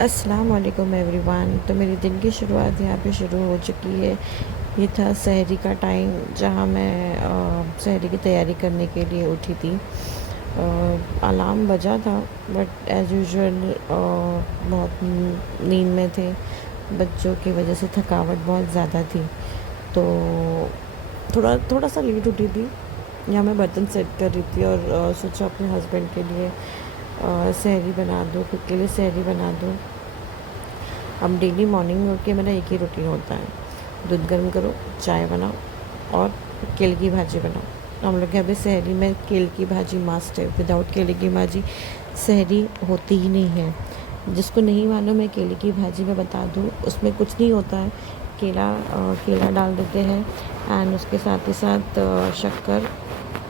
अस्सलाम वालेकुम एवरीवन। तो मेरे दिन की शुरुआत यहाँ पे शुरू हो चुकी है। ये था सहरी का टाइम, जहाँ मैं सहरी की तैयारी करने के लिए उठी थी। अलार्म बजा था, बट एज़ यूजुअल बहुत नींद में थे। बच्चों की वजह से थकावट बहुत ज़्यादा थी, तो थोड़ा थोड़ा सा लेट उठी थी। यहाँ मैं बर्तन सेट कर रही थी और सोचा अपने हस्बैंड के लिए सहरी बना दूँ, खुद के लिए सहरी बना दूँ। अब डेली मॉर्निंग में उठ के मेरा एक ही रूटीन होता है, दूध गर्म करो, चाय बनाओ और केले की भाजी बनाओ। हम लोग के यहाँ पे सहरी में केले की भाजी मस्ट है। विदाउट केले की भाजी सहरी होती ही नहीं है। जिसको नहीं मालूम है केले की भाजी, मैं बता दूँ, उसमें कुछ नहीं होता है। केला डाल देते हैं एंड उसके साथ ही साथ शक्कर,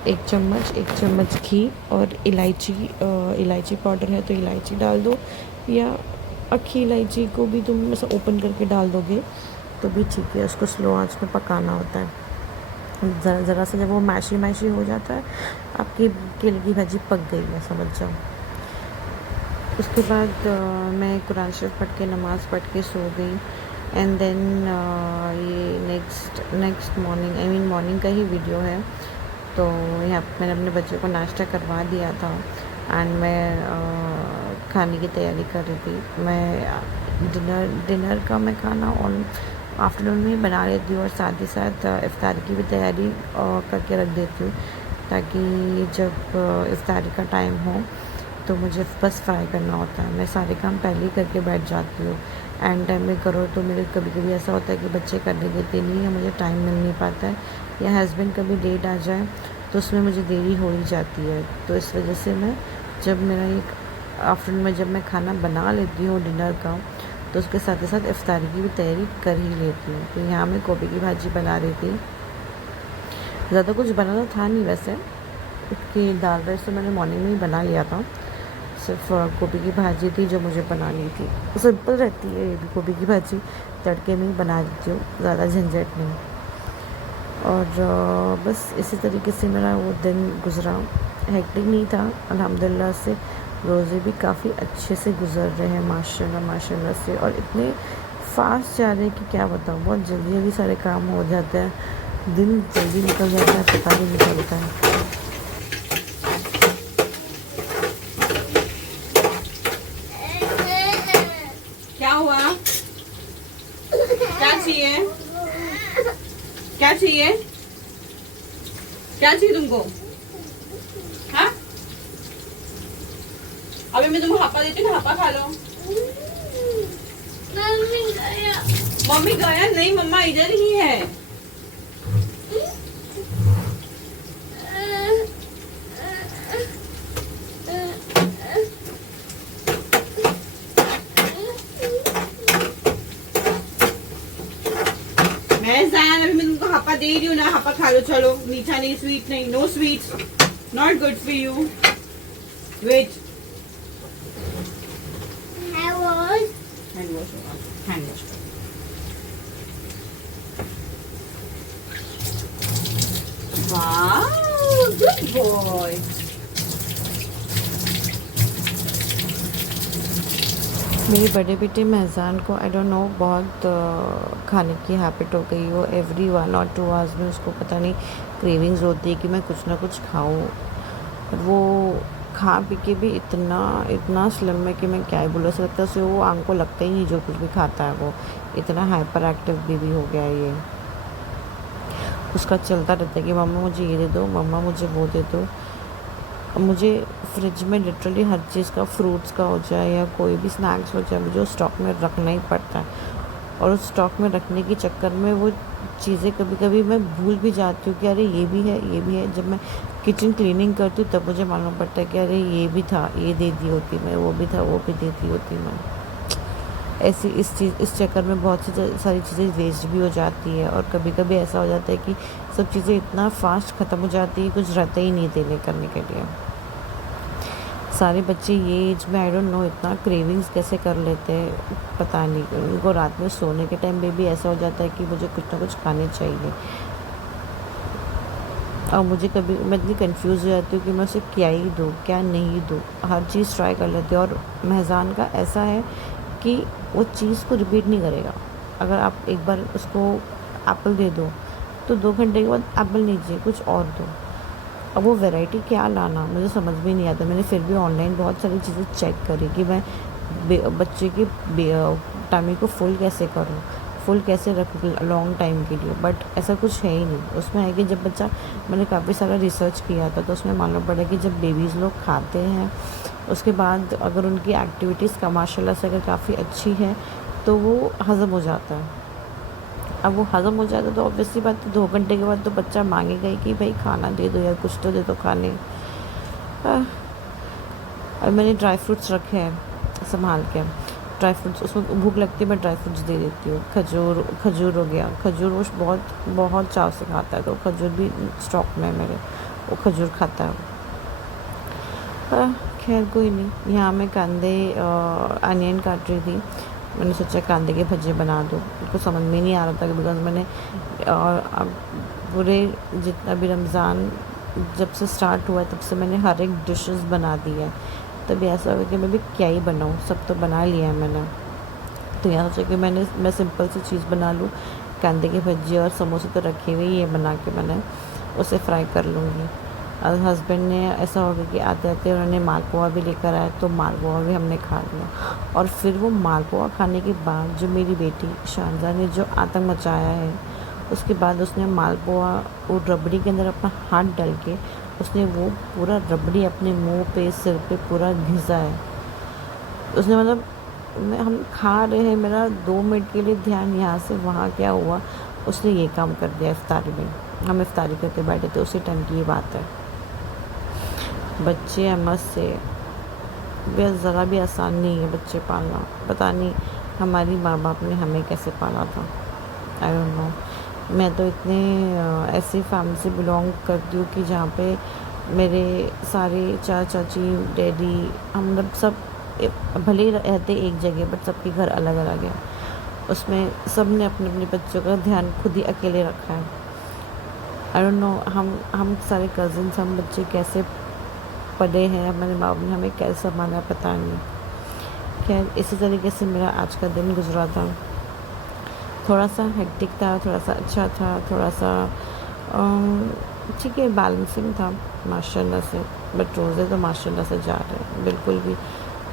एक चम्मच घी और इलायची पाउडर है तो इलायची डाल दो, या अक्खी इलायची को भी तुम ऐसा ओपन करके डाल दोगे तो भी ठीक है। उसको स्लो आंच पे पकाना होता है। ज़रा ज़रा सा जब वो मैशी मैशी हो जाता है, आपकी केले की भाजी पक गई है, समझ जाओ। उसके बाद मैं कुरान शरीफ पढ़ के, नमाज़ पढ़ के सो गई। एंड देन ये next morning, I mean morning का ही वीडियो है। तो यहाँ मैंने अपने बच्चे को नाश्ता करवा दिया था एंड मैं खाने की तैयारी कर रही थी। मैं डिनर का मैं खाना ऑन आफ्टरनून में बना लेती हूँ और साथ ही साथ इफ्तार की भी तैयारी करके रख देती हूँ, ताकि जब इफ्तारी का टाइम हो तो मुझे बस फ्राई करना होता है। मैं सारे काम पहले ही करके बैठ जाती हूँ। एंड टाइम में करो तो मेरे कभी कभी ऐसा होता है कि बच्चे करने देते नहीं है, मुझे टाइम मिल नहीं पाता है, या हस्बैंड कभी लेट आ जाए तो उसमें मुझे देरी हो ही जाती है। तो इस वजह से मैं जब मेरा एक आफ्टरनून में जब मैं खाना बना लेती हूँ डिनर का, तो उसके साथ ही साथ इफ्तारी की भी तैयारी कर ही लेती हूँ। तो यहाँ मैं गोभी की भाजी बना रही थी। ज़्यादा कुछ बनाना था नहीं वैसे, क्योंकि दाल राइस तो मैंने मॉर्निंग में ही बना लिया था। सिर्फ गोभी की भाजी थी जो मुझे बनानी थी। वो सिंपल रहती है ये भी, गोभी की भाजी तड़के में ही बना देती हूँ, ज़्यादा झंझट नहीं। और बस इसी तरीके से मेरा वो दिन गुज़रा। हेक्टिक नहीं था अल्हम्दुलिल्लाह से। रोज़े भी काफ़ी अच्छे से गुज़र रहे हैं माशाल्लाह माशाल्लाह से, और इतने फास्ट जा रहे हैं कि क्या बताऊँ। बहुत जल्दी जल्दी सारे काम हो जाते हैं, दिन जल्दी निकल जाता है, पता भी नहीं चलता है। क्या हुआ? क्या चाहिए? क्या चाहिए? क्या चाहिए तुमको? हाँ, अभी मैं तुमको हापा देती हूँ, हापा खा लो। मम्मी गया नहीं, मम्मा इधर ही है। मैं जान, अभी मैं तुमको हापा दे रही हूँ ना, हापा खा लो। चलो, मीठा नहीं, स्वीट नहीं, no sweets, not good for you. Wait, hand wash होगा, हैंड वॉश। वाह, गुड बॉय। मेरे बड़े बेटे महजान को आई डोंट नो बहुत खाने की हैबिट हो गई। वो एवरी 1 और 2 आवर्स में उसको पता नहीं क्रेविंग्स होती है कि मैं कुछ ना कुछ खाऊं। और वो खा पी के भी इतना इतना स्लिम है कि मैं क्या ही बोलूँ। ऐसा लगता है उसे वो आंख को लगता ही नहीं जो कुछ भी खाता है। वो इतना हाइपर एक्टिव बेबी हो गया है ये। उसका चलता रहता है कि मम्मा मुझे ये दे दो, मम्मा मुझे वो दे दो। मुझे फ्रिज में लिटरली हर चीज़ का, फ्रूट्स का हो जाए या कोई भी स्नैक्स हो जाए, मुझे स्टॉक में रखना ही पड़ता है। और उस स्टॉक में रखने के चक्कर में वो चीज़ें कभी कभी मैं भूल भी जाती हूँ कि अरे ये भी है, ये भी है। जब मैं किचन क्लीनिंग करती हूँ तब मुझे मालूम पड़ता है कि अरे ये भी था, ये दे दी होती मैं, वो भी था, वो भी दे दी होती मैं। ऐसी इस चक्कर में बहुत सी सारी चीज़ें वेस्ट भी हो जाती है। और कभी कभी ऐसा हो जाता है कि सब चीज़ें इतना फास्ट ख़त्म हो जाती है, कुछ रहता ही नहीं देने करने के लिए। सारे बच्चे ये एज में आई डोंट नो इतना क्रेविंग्स कैसे कर लेते हैं, पता नहीं। उनको रात में सोने के टाइम में भी ऐसा हो जाता है कि मुझे कुछ ना कुछ खाने चाहिए। और मुझे कभी, मैं इतनी कंफ्यूज हो जाती हूँ कि मैं उसे क्या ही दूँ, क्या नहीं दूँ। हर चीज़ ट्राई कर लेती हूँ। और महजान का ऐसा है कि वो चीज़ को रिपीट नहीं करेगा। अगर आप एक बार उसको एप्पल दे दो तो 2 घंटे के बाद एप्पल नहीं चाहिए, कुछ और दो। अब वो वैरायटी क्या लाना मुझे समझ में नहीं आता। मैंने फिर भी ऑनलाइन बहुत सारी चीज़ें चेक करी कि मैं बच्चे की टाइमिंग को फुल कैसे करूँ, फुल कैसे रखूँ लॉन्ग टाइम के लिए, बट ऐसा कुछ है ही नहीं। उसमें है कि जब बच्चा, मैंने काफ़ी सारा रिसर्च किया था तो उसमें मालूम पड़ा कि जब बेबीज़ लोग खाते हैं उसके बाद अगर उनकी एक्टिविटीज़ का माशाल्लाह से अगर काफ़ी अच्छी है तो वो हज़म हो जाता है। अब वो हज़म हो जाता है तो ऑब्वियसली बात है 2 घंटे के बाद तो बच्चा मांगेगा ही कि भाई खाना दे दो या कुछ तो दे दो खाने। और मैंने ड्राई फ्रूट्स रखे हैं संभाल के, ड्राई फ्रूट्स उसमें भूख लगती है मैं ड्राई फ्रूट्स दे देती हूँ। खजूर हो गया, खजूर वो बहुत बहुत चाव से खाता है तो खजूर भी स्टॉक में है मेरे, वो खजूर खाता है। खैर कोई नहीं। यहाँ मैं कांदे अनियन काट रही थी, मैंने सोचा कांदे के भज्जे बना दूँ। उनको समझ में नहीं आ रहा था बिकॉज मैंने अब पूरे जितना भी रमज़ान जब से स्टार्ट हुआ है तब से मैंने हर एक डिशेस बना दी है। तभी ऐसा हो कि मैं भी क्या ही बनाऊँ, सब तो बना लिया है मैंने। तो यहाँ सोचा कि मैं सिंपल सी चीज़ बना लूँ, कांदे के भज्जे और समोसे तो रखे हुए ये बना के मैंने उसे फ्राई कर लूँगी। और हस्बैंड ने ऐसा हो गया कि आते आते उन्होंने मालपुआ भी लेकर आए तो मालपुआ भी हमने खा लिया। और फिर वो मालपुआ खाने के बाद जो मेरी बेटी शारजा ने जो आतंक मचाया है, उसके बाद उसने मालपुआ वो रबड़ी के अंदर अपना हाथ डाल के उसने वो पूरा रबड़ी अपने मुंह पे सिर पे पूरा घिसा है। उसने मतलब हम खा रहे हैं, मेरा 2 मिनट के लिए ध्यान यहाँ से वहाँ क्या हुआ, उसने ये काम कर दिया। इफ्तारी में हम इफ्तारी करके बैठे थे, उसी टाइम की ये बात है। बच्चे अहमद से ज़रा भी आसान नहीं है बच्चे पालना। पता नहीं हमारी माँ बाप ने हमें कैसे पाला था, आई डोंट नो। मैं तो इतने ऐसी फैमिली से बिलोंग करती हूँ कि जहाँ पे मेरे सारे चाची डैडी हम लोग सब भले ही रहते एक जगह बट सबके घर अलग अलग है। उसमें सब ने अपने अपने बच्चों का ध्यान खुद ही अकेले रखा है। आई डोंट नो हम सारे कज़न्स हम बच्चे कैसे पढ़े हैं, हमारे माँ बाप ने हमें कैसे संभाला पता नहीं। खैर इसी तरीके से मेरा आज का दिन गुजरा था। थोड़ा सा हेक्टिक था, थोड़ा सा अच्छा था, थोड़ा सा ठीक है बैलेंसिंग था माशाल्लाह से। बट रोज़े तो माशाल्लाह से जा रहे हैं,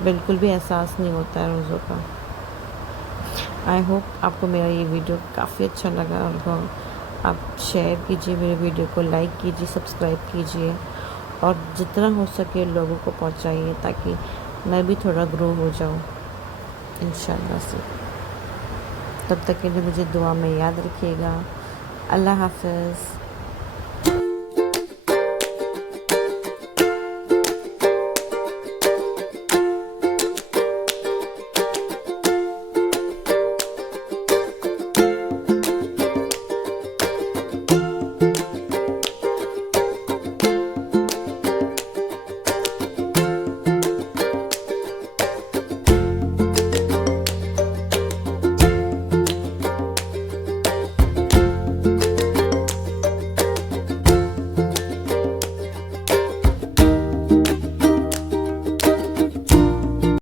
बिल्कुल भी एहसास नहीं होता है रोज़ों का। आई होप आपको मेरा ये वीडियो काफ़ी अच्छा लगा होगा। आप शेयर कीजिए मेरे वीडियो को, लाइक कीजिए, सब्सक्राइब कीजिए और जितना हो सके लोगों को पहुंचाइए ताकि मैं भी थोड़ा ग्रो हो जाऊं इंशाल्लाह से। तब तक के लिए मुझे दुआ में याद रखिएगा। अल्लाह हाफ़िज़।